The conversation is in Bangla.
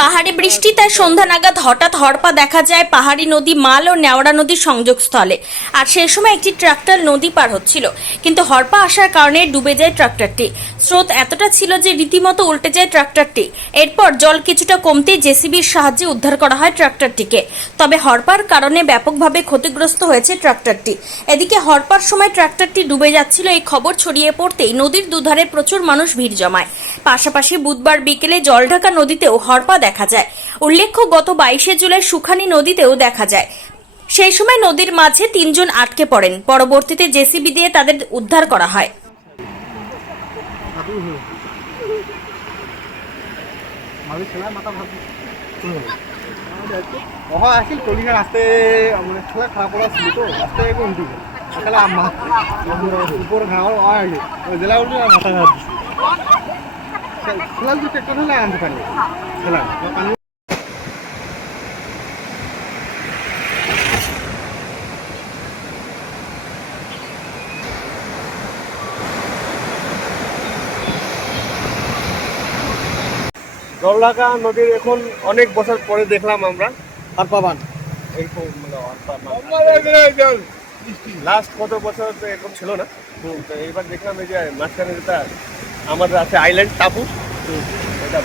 পাহাড়ে বৃষ্টি তাই সন্ধ্যা নাগাদ হঠাৎ হড়পা দেখা যায় পাহাড়ি নদী মাল ও নেওড়া নদীর সংযোগস্থলে। আর সেই সময় একটি ট্রাক্টর নদী পার হচ্ছিল। কিন্তু হড়পা আসার কারণে ডুবে যায় ট্রাক্টরটি। স্রোত এতটা ছিল যে রীতিমতো উল্টে যায় ট্রাক্টরটি। এরপর জল কিছুটা কমতেই জেসিবির সাহায্যে উদ্ধার করা হয় ট্রাক্টরটিকে। তবে হড়পার কারণে ব্যাপকভাবে ক্ষতিগ্রস্ত হয়েছে ট্রাক্টরটি। এদিকে হড়পার সময় ট্রাক্টরটি ডুবে যাচ্ছিল এই খবর ছড়িয়ে পড়তেই নদীর দুধারে প্রচুর মানুষ ভিড় জমায়। পাশাপাশি বুধবার বিকেলে জলঢাকা নদীতেও দেখা যায়। উল্লেখ্য, গত বাইশে জুলাই সুখানি নদীতেও দেখা যায়। সেই সময় নদীর মাঝে তিনজন আটকে পড়েন। পরবর্তীতে জেসিবি দিয়ে তাদের উদ্ধার করা হয়। খেলা খারাপ করা খেলা যদি ট্রেক্টর হলে আনতে পারি? খেলা পানি জলঢাকা নদীর এখন অনেক বছর পরে দেখলাম আমরা। আর পাবান। এরকম মানে লাস্ট কত বছর তো এরকম ছিল না? তো এইবার দেখলাম এই যে মাঝখানে যেটা আমাদের আছে আইল্যান্ড টাপু এটা